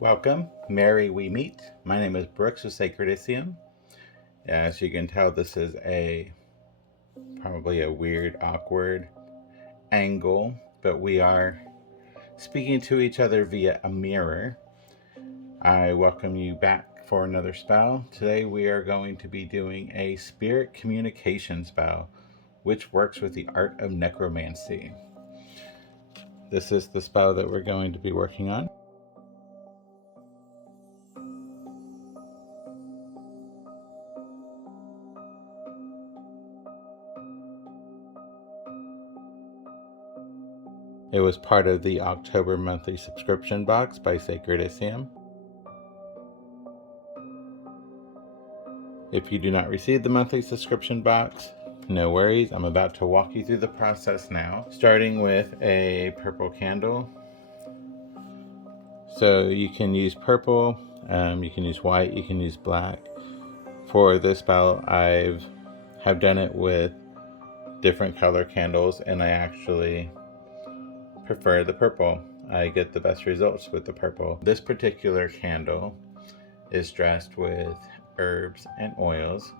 Welcome, merry we meet. My name is Brooks with Sacred Iseum. As you can tell, this is probably a weird, awkward angle, but we are speaking to each other via a mirror. I welcome you back for another spell. Today we are going to be doing a spirit communication spell, which works with the art of necromancy. This is the spell that we're going to be working on. It was part of the October monthly subscription box by Sacred Iseum. If you do not receive the monthly subscription box, no worries. I'm about to walk you through the process now, starting with a purple candle. So you can use purple, you can use white, you can use black. For this spell, have done it with different color candles, and I actually prefer the purple. I get the best results with the purple. This particular candle is dressed with herbs and oils.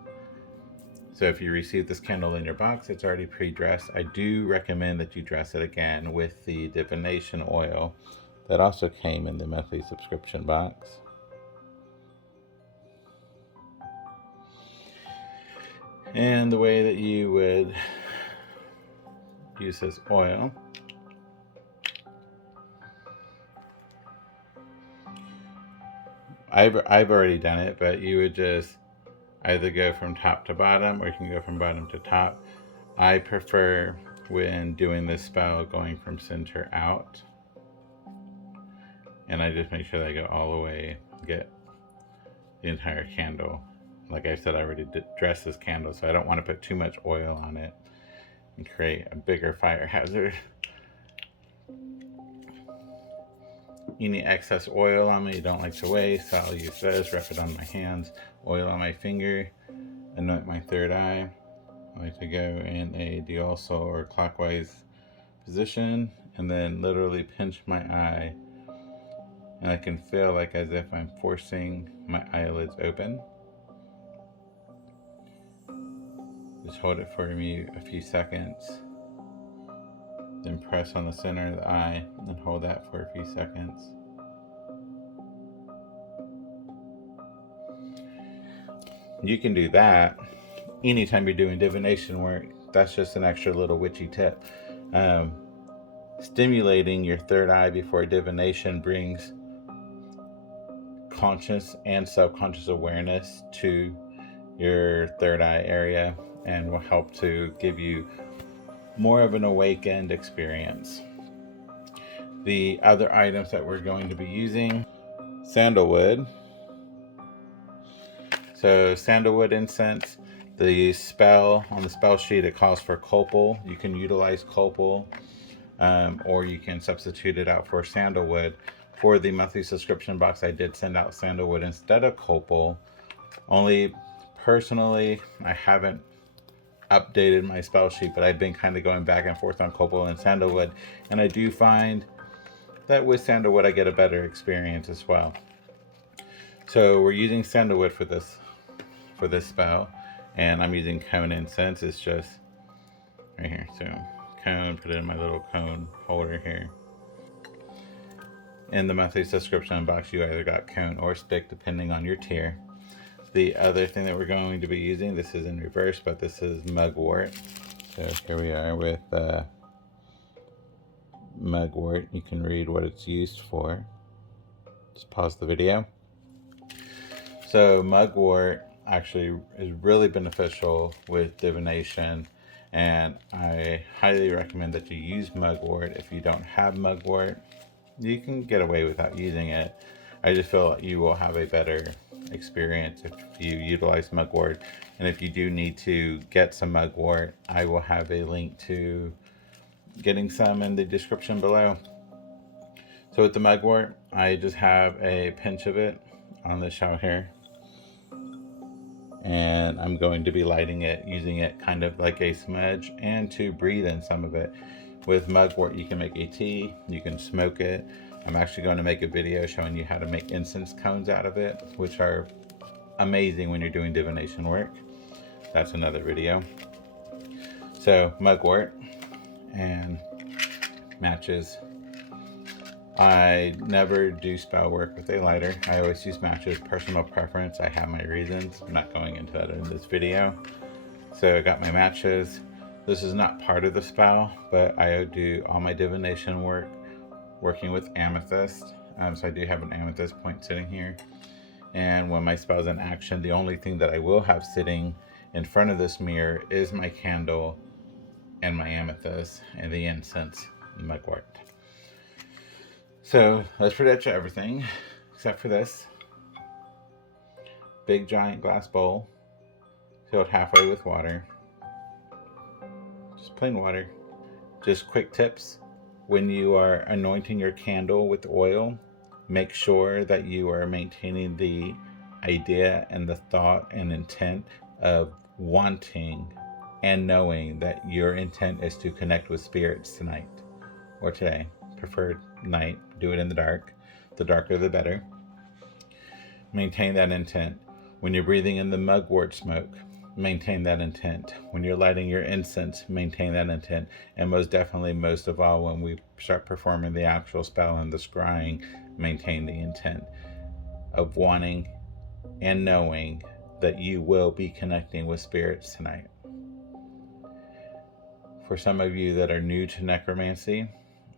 So if you receive this candle in your box, it's already pre-dressed. I do recommend that you dress it again with the Divination Oil that also came in the monthly subscription box. And the way that you would use this oil, I've already done it, but you would just either go from top to bottom, or you can go from bottom to top. I prefer, when doing this spell, going from center out, and I just make sure that I go all the way, get the entire candle. Like I said, I already dressed this candle, so I don't want to put too much oil on it and create a bigger fire hazard. Any excess oil on me you don't like to waste, I'll use this, rub it on my hands, oil on my finger, anoint my third eye. I like to go in a diagonal or clockwise position, and then literally pinch my eye, and I can feel like as if I'm forcing my eyelids open. Just hold it for me a few seconds, then press on the center of the eye and hold that for a few seconds. You can do that anytime you're doing divination work. That's just an extra little witchy tip. Stimulating your third eye before divination brings conscious and subconscious awareness to your third eye area and will help to give you more of an awakened experience. The other items that we're going to be using: sandalwood. So Sandalwood Incense, the spell, on the spell sheet it calls for Copal. You can utilize Copal, or you can substitute it out for sandalwood. For the monthly subscription box, I did send out sandalwood instead of Copal. Only personally, I haven't updated my spell sheet, but I've been kind of going back and forth on Copal and sandalwood, and I do find that with sandalwood I get a better experience as well. So we're using sandalwood for this spell, and I'm using cone incense. It's just right here. So cone, put it in my little cone holder here. In the monthly subscription box, you either got cone or stick depending on your tier. The other thing that we're going to be using, this is in reverse, but this is mugwort. So here we are with mugwort. You can read what it's used for. Just pause the video. So mugwort actually is really beneficial with divination, and I highly recommend that you use mugwort. If you don't have mugwort, you can get away without using it. I just feel you will have a better experience if you utilize mugwort. And if you do need to get some mugwort, I will have a link to getting some in the description below. So with the mugwort, I just have a pinch of it on the shell here, and I'm going to be lighting it, using it kind of like a smudge, and to breathe in some of it. With mugwort, you can make a tea, you can smoke it. I'm actually going to make a video showing you how to make incense cones out of it, which are amazing when you're doing divination work. That's another video. So mugwort and matches. I never do spell work with a lighter. I always use matches, personal preference. I have my reasons. I'm not going into that in this video. So I got my matches. This is not part of the spell, but I do all my divination work working with amethyst. So I do have an amethyst point sitting here. And when my spell's in action, the only thing that I will have sitting in front of this mirror is my candle and my amethyst and the incense and mugwort. So that's pretty much everything except for this big giant glass bowl filled halfway with water. Just plain water. Just quick tips. When you are anointing your candle with oil, make sure that you are maintaining the idea and the thought and intent of wanting and knowing that your intent is to connect with spirits tonight or today. Preferred night. Do it in the dark. The darker the better. Maintain that intent. When you're breathing in the mugwort smoke, maintain that intent. When you're lighting your incense, maintain that intent. And most definitely, most of all, when we start performing the actual spell and the scrying, maintain the intent of wanting and knowing that you will be connecting with spirits tonight. For some of you that are new to necromancy,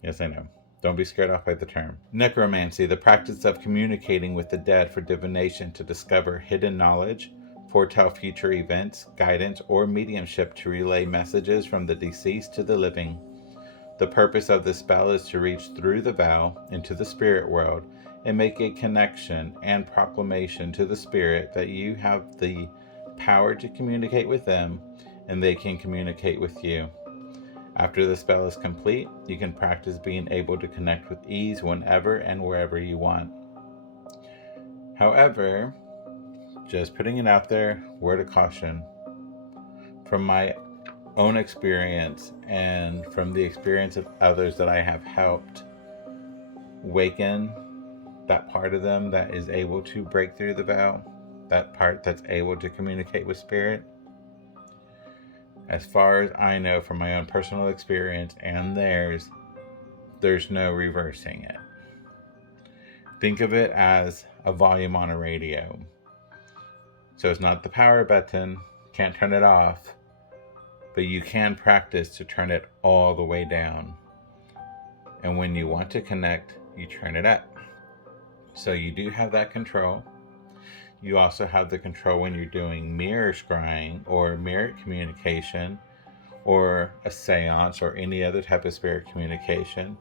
yes, I know. Don't be scared off by the term. Necromancy, the practice of communicating with the dead for divination to discover hidden knowledge, foretell future events, guidance, or mediumship to relay messages from the deceased to the living. The purpose of this spell is to reach through the veil into the spirit world and make a connection and proclamation to the spirit that you have the power to communicate with them and they can communicate with you. After the spell is complete, you can practice being able to connect with ease whenever and wherever you want. However, just putting it out there, word of caution. From my own experience and from the experience of others that I have helped waken that part of them that is able to break through the veil, that part that's able to communicate with spirit, as far as I know from my own personal experience and theirs, there's no reversing it. Think of it as a volume on a radio. So it's not the power button, can't turn it off, but you can practice to turn it all the way down. And when you want to connect, you turn it up. So you do have that control. You also have the control when you're doing mirror scrying or mirror communication or a seance or any other type of spirit communication.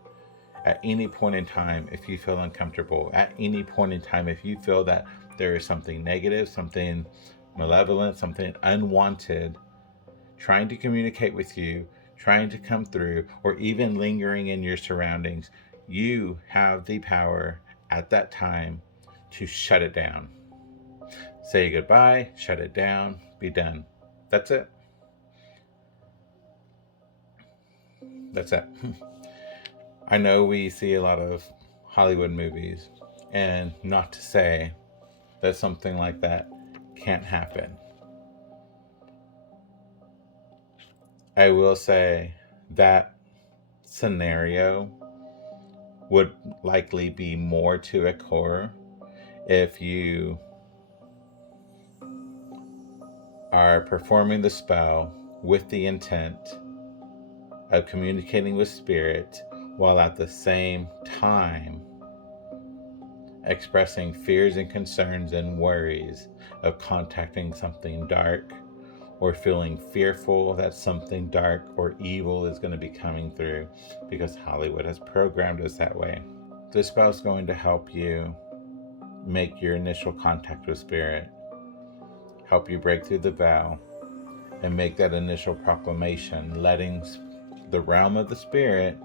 At any point in time, if you feel uncomfortable, at any point in time, if you feel that there is something negative, something malevolent, something unwanted, trying to communicate with you, trying to come through, or even lingering in your surroundings, you have the power at that time to shut it down. Say goodbye, shut it down, be done. That's it. That's it. I know we see a lot of Hollywood movies, and not to say that something like that can't happen. I will say that scenario would likely be more to occur if you are performing the spell with the intent of communicating with spirit while at the same time expressing fears and concerns and worries of contacting something dark or feeling fearful that something dark or evil is going to be coming through because Hollywood has programmed us that way. This spell is going to help you make your initial contact with spirit, help you break through the veil, and make that initial proclamation, letting the realm of the spirit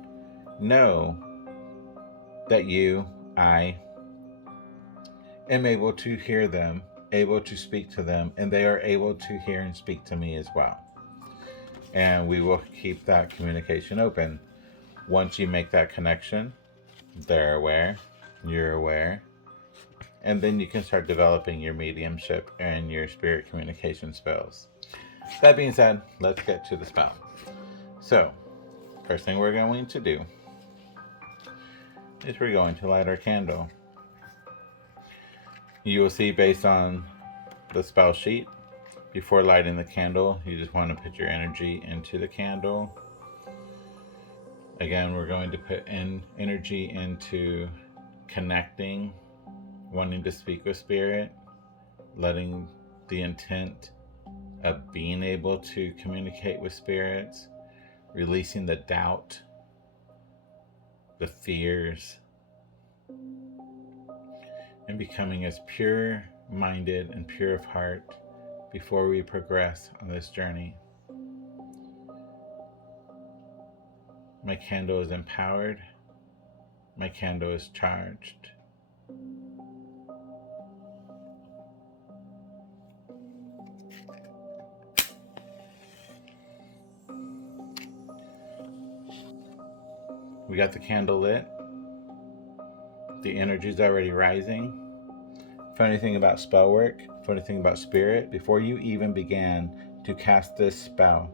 know that I am able to hear them, able to speak to them, and they are able to hear and speak to me as well. And we will keep that communication open. Once you make that connection, They're aware, you're aware, and then you can start developing your mediumship and your spirit communication spells. That being said, let's get to the spell. So, first thing we're going to do is we're going to light our candle. You will see based on the spell sheet, before lighting the candle, you just want to put your energy into the candle. Again, we're going to put in energy into connecting, wanting to speak with spirit, letting the intent of being able to communicate with spirits, releasing the doubt, the fears, and becoming as pure minded and pure of heart before we progress on this journey. My candle is empowered. My candle is charged. We got the candle lit. The energy is already rising. Funny thing about spell work, funny thing about spirit, before you even began to cast this spell,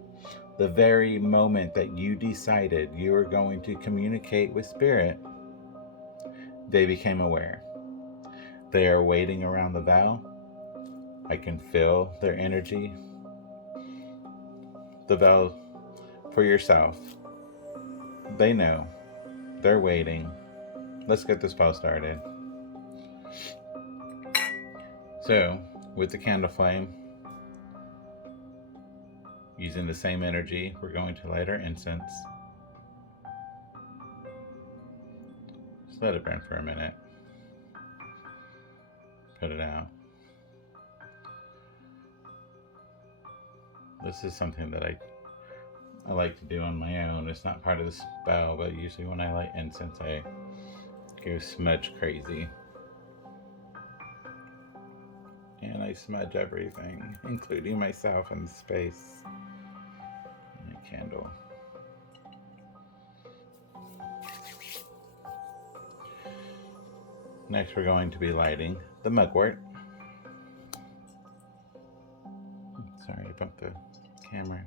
the very moment that you decided you were going to communicate with spirit, they became aware. They are waiting around the vow. I can feel their energy. The vow for yourself. They know. They're waiting. Let's get the spell started. So, with the candle flame, using the same energy, we're going to light our incense. Just let it burn for a minute. Put it out. This is something that I like to do on my own. It's not part of the spell, but usually when I light incense, I go smudge crazy. And I smudge everything, including myself and the space. And a candle. Next, we're going to be lighting the mugwort. Sorry, I bumped the camera.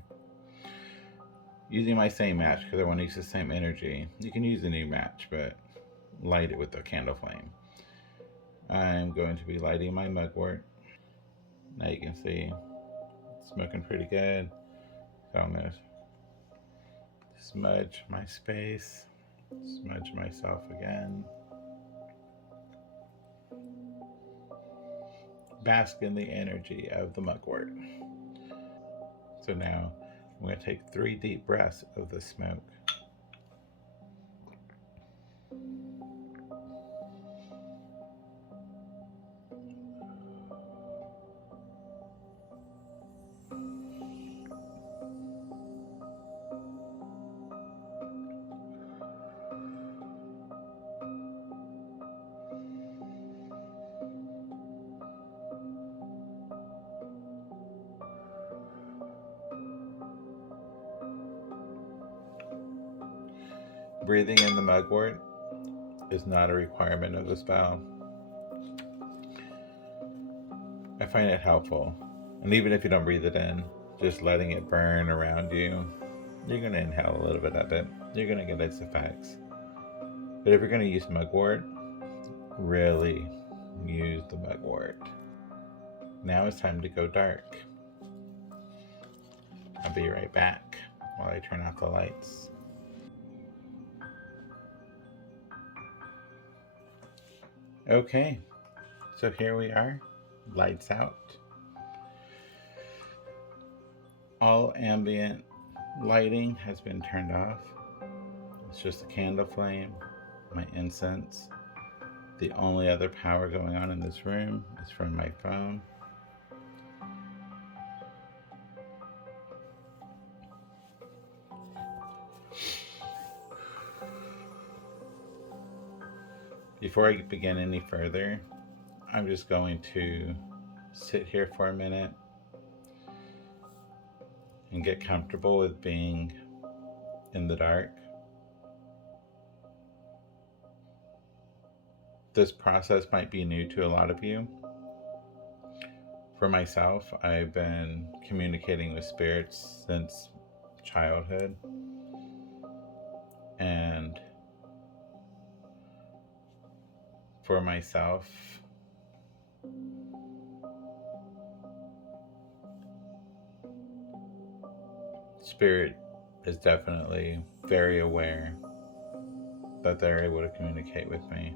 Using my same match because I want to use the same energy. You can use a new match, but light it with the candle flame. I'm going to be lighting my mugwort. Now you can see it's smoking pretty good. So I'm going to smudge my space, smudge myself again. Bask in the energy of the mugwort. So now I'm going to take 3 deep breaths of the smoke. Breathing in the mugwort is not a requirement of the spell. I find it helpful. And even if you don't breathe it in, just letting it burn around you, you're going to inhale a little bit of it. You're going to get its effects. But if you're going to use mugwort, really use the mugwort. Now it's time to go dark. I'll be right back while I turn off the lights. Okay, so here we are, lights out. All ambient lighting has been turned off. It's just a candle flame, my incense. The only other power going on in this room is from my phone. Before I begin any further, I'm just going to sit here for a minute and get comfortable with being in the dark. this process might be new to a lot of you. For myself, I've been communicating with spirits since childhood. And for myself, Spirit is definitely very aware that they're able to communicate with me.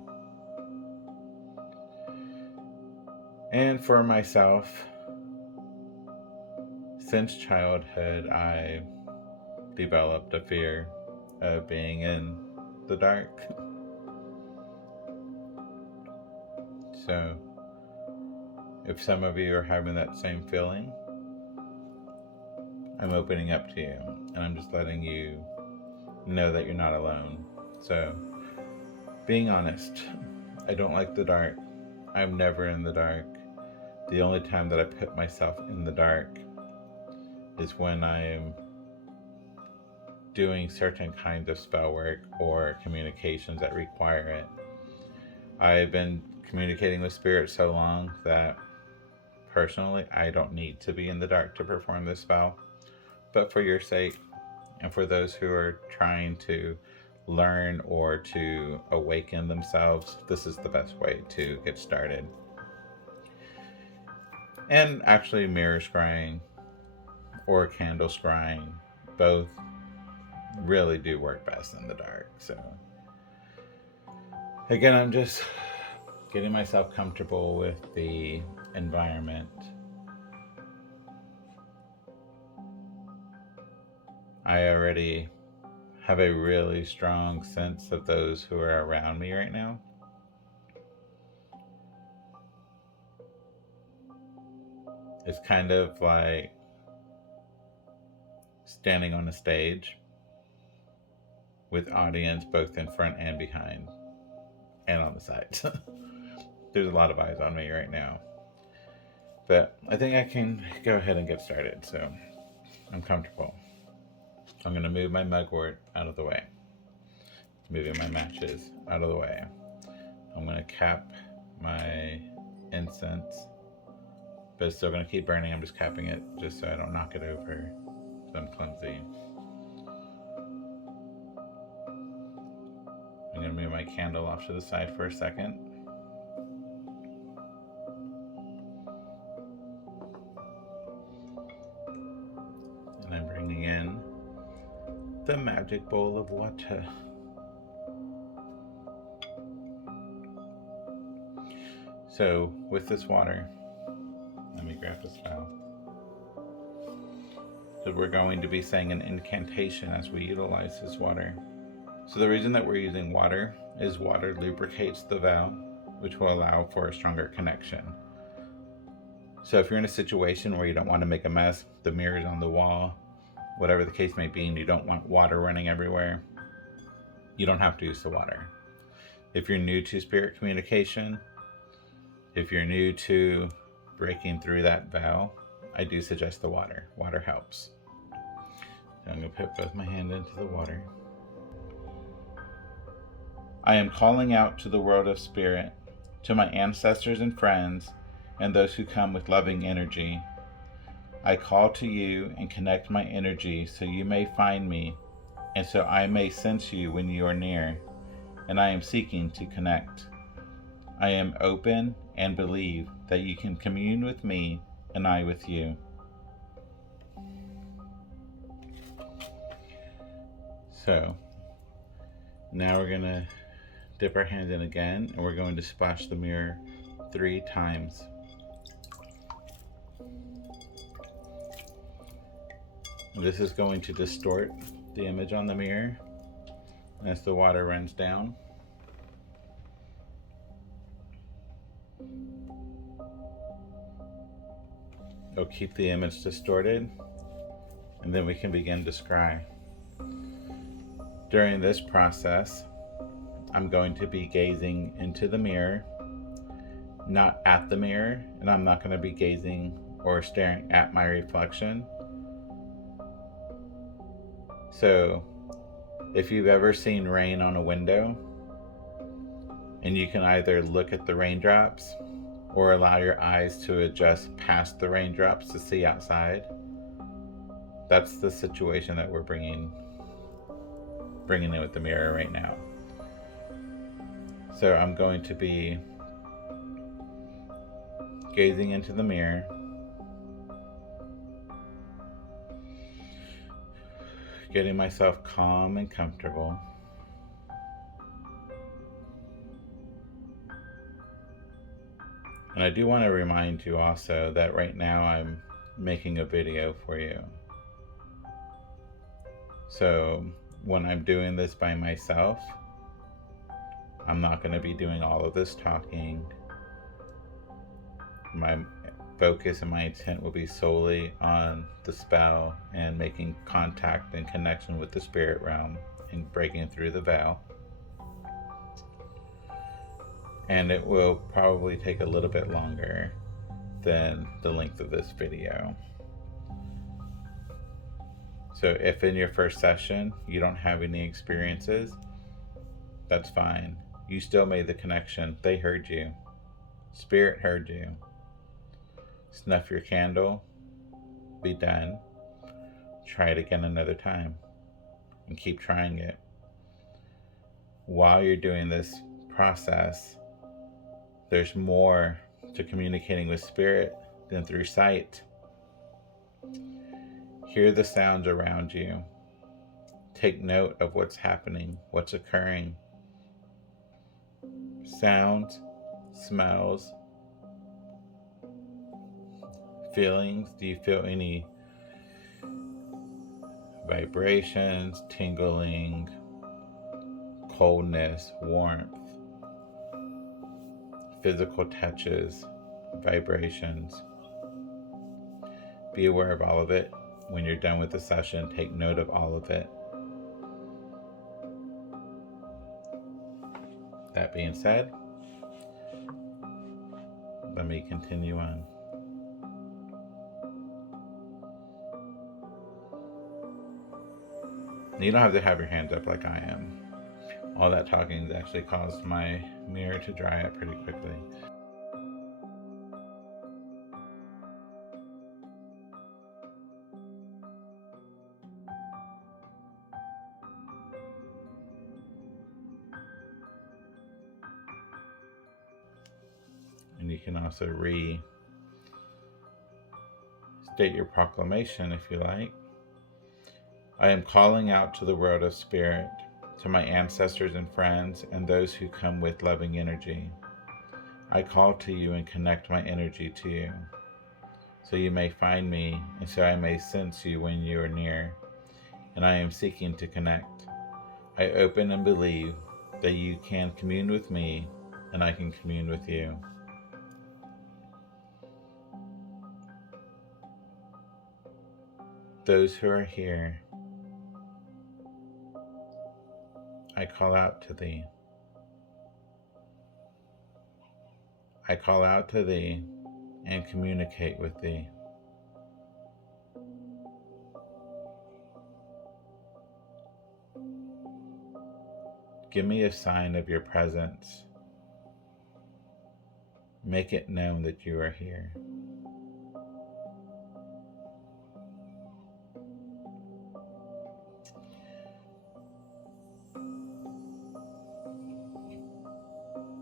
And for myself, since childhood, I developed a fear of being in the dark. So, if some of you are having that same feeling, I'm opening up to you, and I'm just letting you know that you're not alone. So, being honest, I don't like the dark. I'm never in the dark. The only time that I put myself in the dark is when I'm doing certain kinds of spell work or communications that require it. I've been communicating with spirits so long that personally I don't need to be in the dark to perform this spell. But for your sake, and for those who are trying to learn or to awaken themselves, this is the best way to get started. And actually, mirror scrying or candle scrying both really do work best in the dark. So again, I'm just getting myself comfortable with the environment. I already have a really strong sense of those who are around me right now. It's kind of like standing on a stage with audience both in front and behind and on the sides. There's a lot of eyes on me right now. But I think I can go ahead and get started, so I'm comfortable. I'm going to move my mugwort out of the way. Moving my matches out of the way. I'm going to cap my incense, but it's still going to keep burning. I'm just capping it just so I don't knock it over. So I'm clumsy. I'm going to move my candle off to the side for a second. And I'm bringing in the magic bowl of water. So with this water, let me grab this now. So we're going to be saying an incantation as we utilize this water. So the reason that we're using water is water lubricates the vow, which will allow for a stronger connection. So if you're in a situation where you don't want to make a mess, the mirror's on the wall, whatever the case may be, and you don't want water running everywhere, you don't have to use the water. If you're new to spirit communication, if you're new to breaking through that vow, I do suggest the water. Water helps. So I'm going to put both my hands into the water. I am calling out to the world of spirit, to my ancestors and friends, and those who come with loving energy. I call to you and connect my energy so you may find me, and so I may sense you when you are near, and I am seeking to connect. I am open and believe that you can commune with me and I with you. So, now we're going to dip our hands in again, and we're going to splash the mirror 3 times. This is going to distort the image on the mirror as the water runs down. It'll keep the image distorted, and then we can begin to scry. During this process, I'm going to be gazing into the mirror, not at the mirror, and I'm not going to be gazing or staring at my reflection. So, if you've ever seen rain on a window, And you can either look at the raindrops or allow your eyes to adjust past the raindrops to see outside. That's the situation that we're bringing in with the mirror right now. So I'm going to be gazing into the mirror, getting myself calm and comfortable. And I do want to remind you also that right now I'm making a video for you. So when I'm doing this by myself, I'm not going to be doing all of this talking. My focus and my intent will be solely on the spell and making contact and connection with the spirit realm and breaking through the veil. And it will probably take a little bit longer than the length of this video. So if in your first session you don't have any experiences, that's fine. You still made the connection. They heard you. Spirit heard you. Snuff your candle. Be done. Try it again another time. And keep trying it. While you're doing this process, there's more to communicating with spirit than through sight. Hear the sounds around you. Take note of what's happening, what's occurring. Sounds, smells, feelings. Do you feel any vibrations, tingling, coldness, warmth, physical touches, vibrations? Be aware of all of it. When you're done with the session, take note of all of it. That being said, let me continue on. You don't have to have your hands up like I am. All that talking actually caused my mirror to dry up pretty quickly. And you can also restate your proclamation if you like. I am calling out to the world of spirit, to my ancestors and friends, and those who come with loving energy. I call to you and connect my energy to you, so you may find me, and so I may sense you when you are near, and I am seeking to connect. I open and believe that you can commune with me, and I can commune with you. Those who are here, I call out to thee. I call out to thee and communicate with thee. Give me a sign of your presence. Make it known that you are here.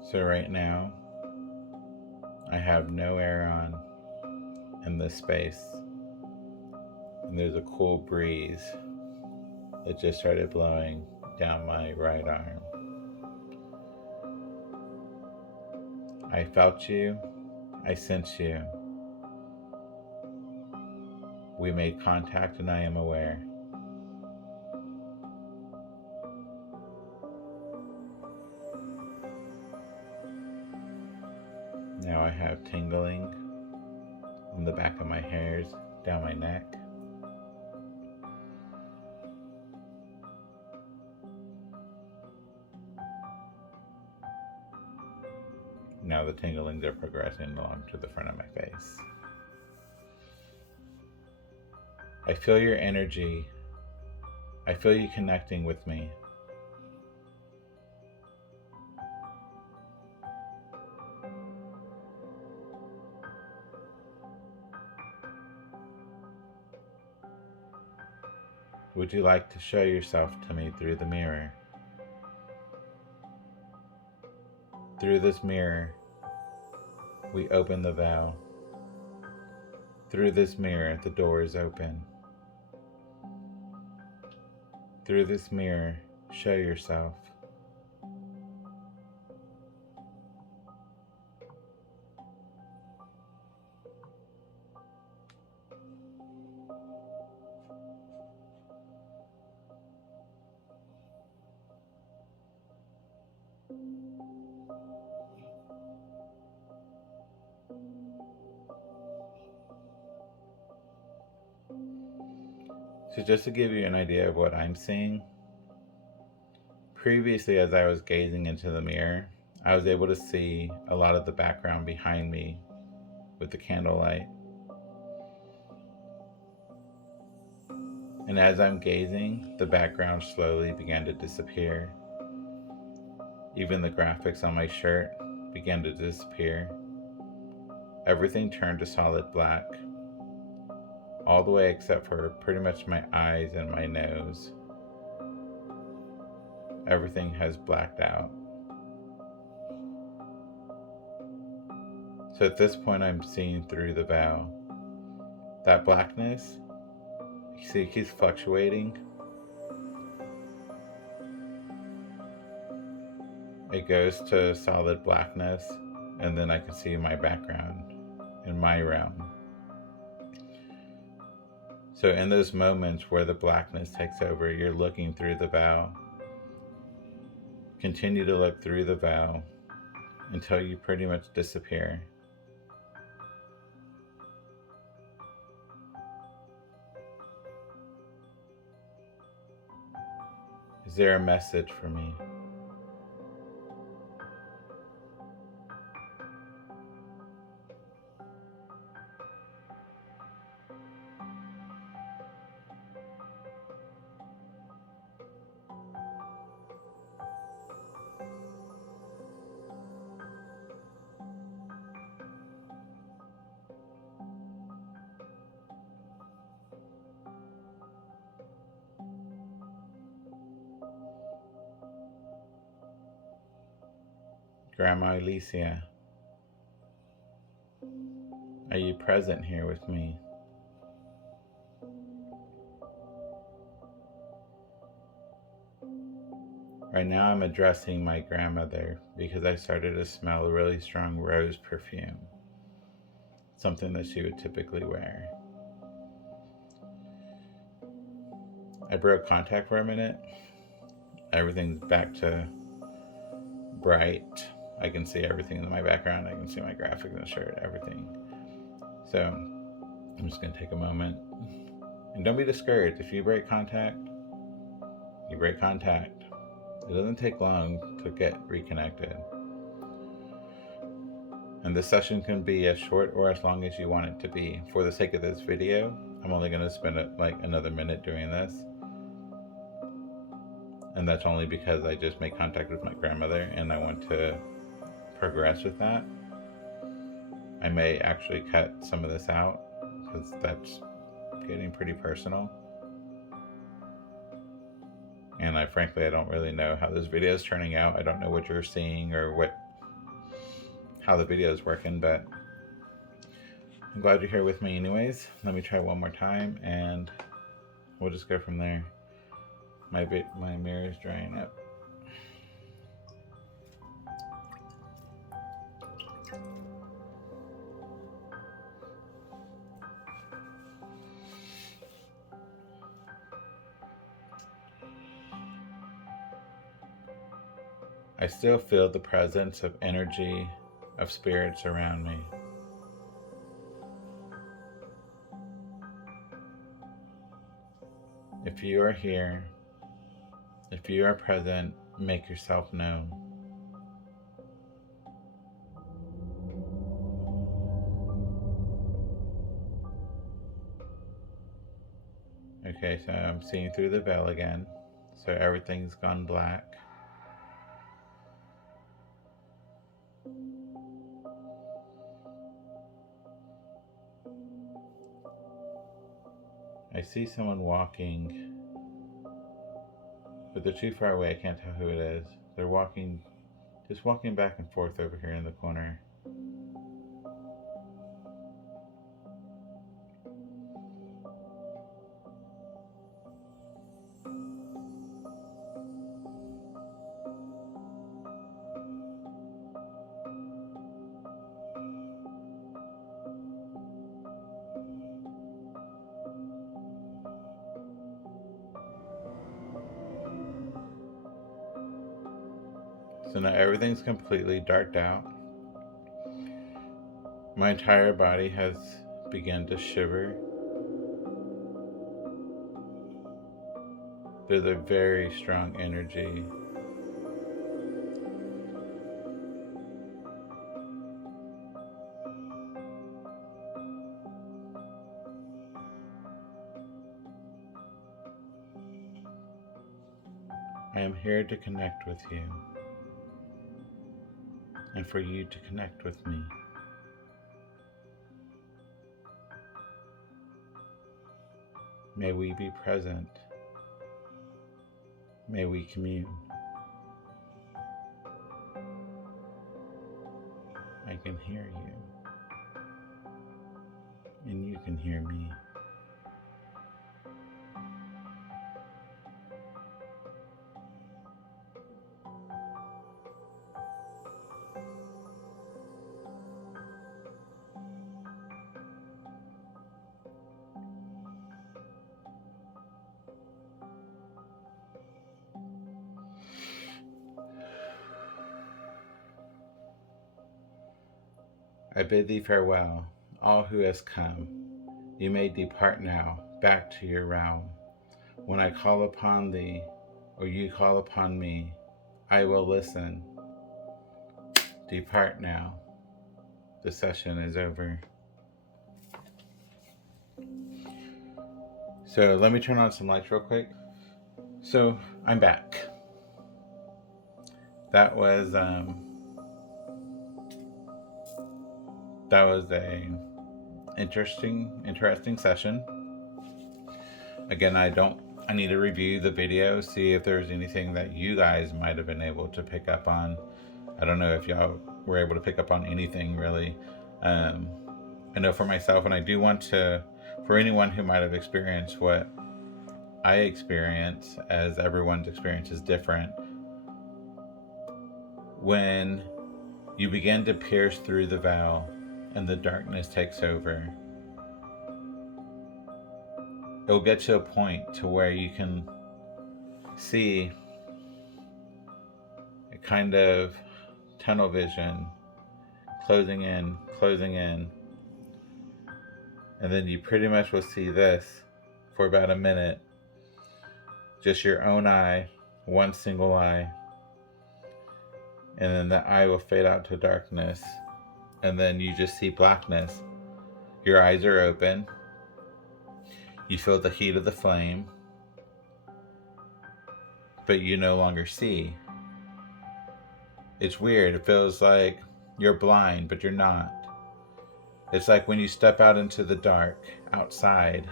So right now, I have no air on in this space, and there's a cool breeze that just started blowing down my right arm. I felt you, I sense you. We made contact and I am aware. Now I have tingling on the back of my hairs, down my neck. Now the tinglings are progressing along to the front of my face. I feel your energy. I feel you connecting with me. Would you like to show yourself to me through the mirror? Through this mirror, we open the veil. Through this mirror, the door is open. Through this mirror, show yourself. So just to give you an idea of what I'm seeing, previously as I was gazing into the mirror, I was able to see a lot of the background behind me with the candlelight. And as I'm gazing, the background slowly began to disappear. Even the graphics on my shirt began to disappear. Everything turned to solid black, all the way except for pretty much my eyes and my nose. Everything has blacked out. So at this point I'm seeing through the veil. That blackness, you see it keeps fluctuating. It goes to solid blackness, and then I can see my background in my realm. So in those moments where the blackness takes over, you're looking through the veil. Continue to look through the veil until you pretty much disappear. Is there a message for me? Grandma Alicia, are you present here with me? Right now I'm addressing my grandmother because I started to smell a really strong rose perfume, something that she would typically wear. I broke contact for a minute. Everything's back to bright. I can see everything in my background. I can see my graphics in the shirt, everything. So I'm just going to take a moment. And don't be discouraged. If you break contact, you break contact. It doesn't take long to get reconnected. And this session can be as short or as long as you want it to be. For the sake of this video, I'm only going to spend like another minute doing this. And that's only because I just made contact with my grandmother and I want to progress with that. I may actually cut some of this out because that's getting pretty personal. And frankly, I don't really know how this video is turning out. I don't know what you're seeing or how the video is working, but I'm glad you're here with me anyways. Let me try one more time and we'll just go from there. My mirror is drying up. I still feel the presence of energy of spirits around me. If you are here, if you are present, make yourself known. Okay, so I'm seeing through the veil again. So everything's gone black. I see someone walking but they're too far away. I can't tell who it is. They're walking, just walking back and forth over here in the corner. So now everything's completely darked out. My entire body has begun to shiver. There's a very strong energy. I am here to connect with you, and for you to connect with me. May we be present. May we commune. I can hear you, and you can hear me. I bid thee farewell, all who has come. You may depart now, back to your realm. When I call upon thee, or you call upon me, I will listen. Depart now. The session is over. So let me turn on some lights real quick. So I'm back. That was a interesting session. Again, I need to review the video, see if there's anything that you guys might have been able to pick up on. I don't know if y'all were able to pick up on anything really. I know for myself, and I do want to, for anyone who might have experienced what I experience, as everyone's experience is different, when you begin to pierce through the veil and the darkness takes over, it'll get to a point to where you can see a kind of tunnel vision closing in, and then you pretty much will see this for about a minute, just your own eye, one single eye, and then the eye will fade out to darkness, and then you just see blackness. Your eyes are open, you feel the heat of the flame, but you no longer see. It's weird. It feels like you're blind, but you're not. It's like when you step out into the dark outside,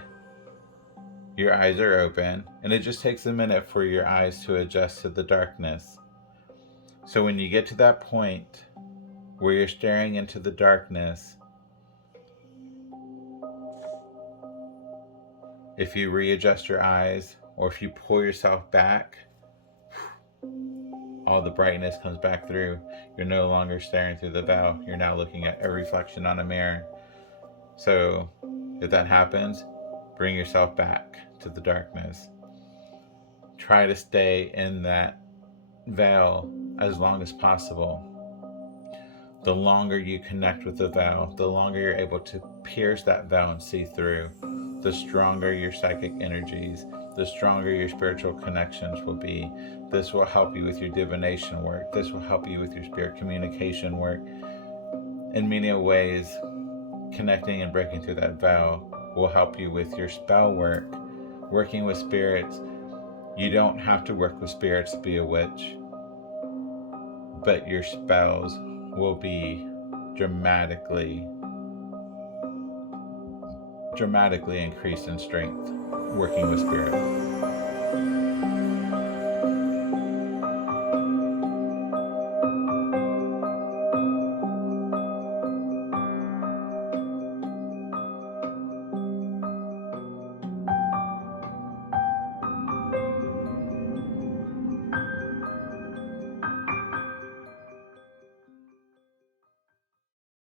your eyes are open, and it just takes a minute for your eyes to adjust to the darkness. So when you get to that point where you're staring into the darkness, if you readjust your eyes, or if you pull yourself back, all the brightness comes back through. You're no longer staring through the veil. You're now looking at a reflection on a mirror. So if that happens, bring yourself back to the darkness. Try to stay in that veil as long as possible. The longer you connect with the veil, the longer you're able to pierce that veil and see through, the stronger your psychic energies, the stronger your spiritual connections will be. This will help you with your divination work. This will help you with your spirit communication work. In many ways, connecting and breaking through that veil will help you with your spell work, working with spirits. You don't have to work with spirits to be a witch, but your spells will be dramatically increased in strength working with spirit.